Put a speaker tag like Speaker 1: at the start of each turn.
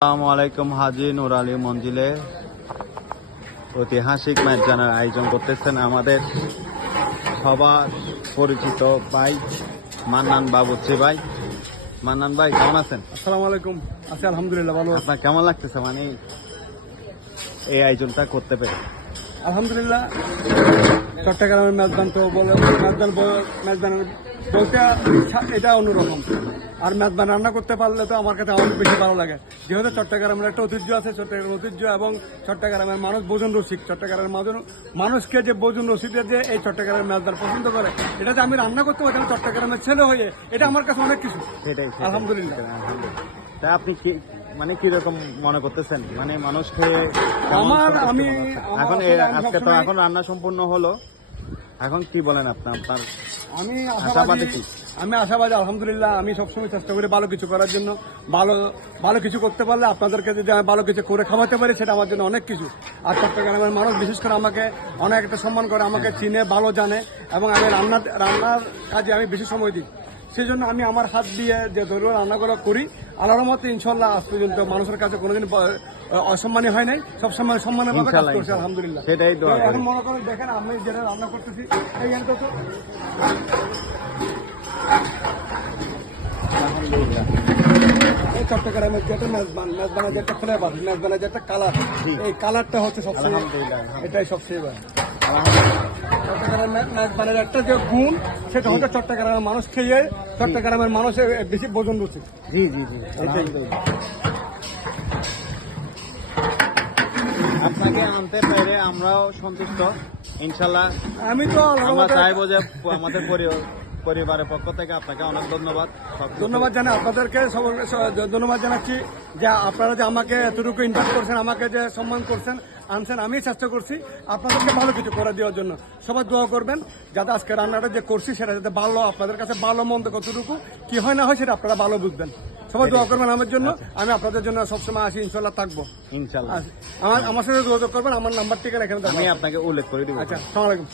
Speaker 1: আসসালামু আলাইকুম হাজি নুর আলী মঞ্জিলে। ঐতিহাসিক ম্যাচ জানার আয়োজন করতেছেন আমাদের সবার পরিচিত ভাই মান্নান বাবুচ্ছি ভাই। মান্নান ভাই কেমন আছেন?
Speaker 2: আসসালামু আলাইকুম। আছি আলহামদুলিল্লাহ ভালো
Speaker 1: আপনার কেমন লাগতেছে? মানে এই আয়োজনটা করতে পেরে।
Speaker 2: আলহামদুলিল্লাহ। চট্টগ্রামের মেজবান তো বলে ব- মেজবান বলতে এটা অন্যরকম। আর মেজবান রান্না করতে পারলে তো আমার কাছে অনেক বেশি ভালো লাগে। যেহেতু চট্টগ্রামের একটা ঐতিহ্য আছে চট্টগ্রামের ঐতিহ্য এবং চট্টগ্রামের মানুষ বোজন রসিক। চট্টগ্রামের মানুষ মানুষকে যে বোজন রসিকের যে এই চট্টগ্রামের মেজবান পছন্দ করে এটা যে আমি রান্না করতে পারি চট্টগ্রামের ছেলে হয়ে এটা আমার কাছে অনেক কিছু। আলহামদুলিল্লাহ।
Speaker 1: তা আপনি কি মানে কীরকম মনে করতেছেন? মানে মানুষ খেয়ে
Speaker 2: আমার আমি
Speaker 1: এখন আজকে তো এখন রান্না সম্পূর্ণ হলো। এখন কি বলেন আপনি? আপনার
Speaker 2: আমি
Speaker 1: আশাবাদী
Speaker 2: আশাবাদী
Speaker 1: কি?
Speaker 2: আমি আশাবাদী আলহামদুলিল্লাহ আমি সবসময় চেষ্টা করি ভালো কিছু করার জন্য। ভালো ভালো কিছু করতে পারলে আপনাদেরকে যদি আমি ভালো কিছু করে খাওয়াতে পারি সেটা আমার জন্য অনেক কিছু। আর চট্টগ্রামের মানুষ বিশেষ করে আমাকে অনেক একটা সম্মান করে আমাকে চিনে ভালো জানে। এবং আমি রান্না রান্নার কাজে আমি বেশি সময় দিই। সেই জন্য আমি আমার হাত দিয়ে যে ধরুন রান্নাগুলো করি আল্লাহর মতো ইনশাল্লাহ আজ পর্যন্ত মানুষের কাছে কোনোদিন অসম্মানী হয় নাই। সবসময় সম্মানের ভাবে কাজ করছি আলহামদুলিল্লাহ।
Speaker 1: সেটাই
Speaker 2: তো এখন মনে করেন দেখেন আমি যেটা রান্না করতেছি এই চট্টগ্রামের যেটা মেজবান মেজবানের যেটা ফ্লেভার মেজবানের যেটা কালার এই কালারটা হচ্ছে সবচেয়ে
Speaker 1: আলহামদুলিল্লাহ।
Speaker 2: এটাই সবচেয়ে চট্টগ্রামের মেজবানের একটা যে গুণ সেটা হচ্ছে চট্টগ্রামের মানুষ খেয়ে চট্টগ্রামের মানুষের বেশি বোজন রুচি
Speaker 1: জি জি জি। আপনাকে আনতে পেরে আমরাও সন্তুষ্ট। ইনশাল্লাহ
Speaker 2: আমি তো
Speaker 1: আমরা চাইব যে আমাদের পরি- পরিবারের পক্ষ থেকে আপনাকে অনেক ধন্যবাদ।
Speaker 2: ধন্যবাদ জানাই আপনাদেরকে ধন্যবাদ জানাচ্ছি যে আপনারা যে আমাকে এতটুকু ইনভাইট করছেন আমাকে যে সম্মান করছেন আনছেন আমি চেষ্টা করছি আপনাদেরকে ভালো কিছু করে দেওয়ার জন্য। সবাই দোয়া করবেন যাতে আজকে রান্নাটা যে করছি সেটা যাতে ভালো আপনাদের কাছে ভালো মন্দ কতটুকু কি হয় না হয় সেটা আপনারা ভালো বুঝবেন। সবাই দোয়া করবেন আমার জন্য আমি আপনাদের জন্য সবসময় আসি ইনশাল্লাহ থাকব।
Speaker 1: ইনশাল্লাহ
Speaker 2: আমার আমার সাথে যোগাযোগ করবেন আমার নাম্বার থেকে এখানে
Speaker 1: আমি আপনাকে উল্লেখ করে দিব।
Speaker 2: আচ্ছা সালামালাইকুম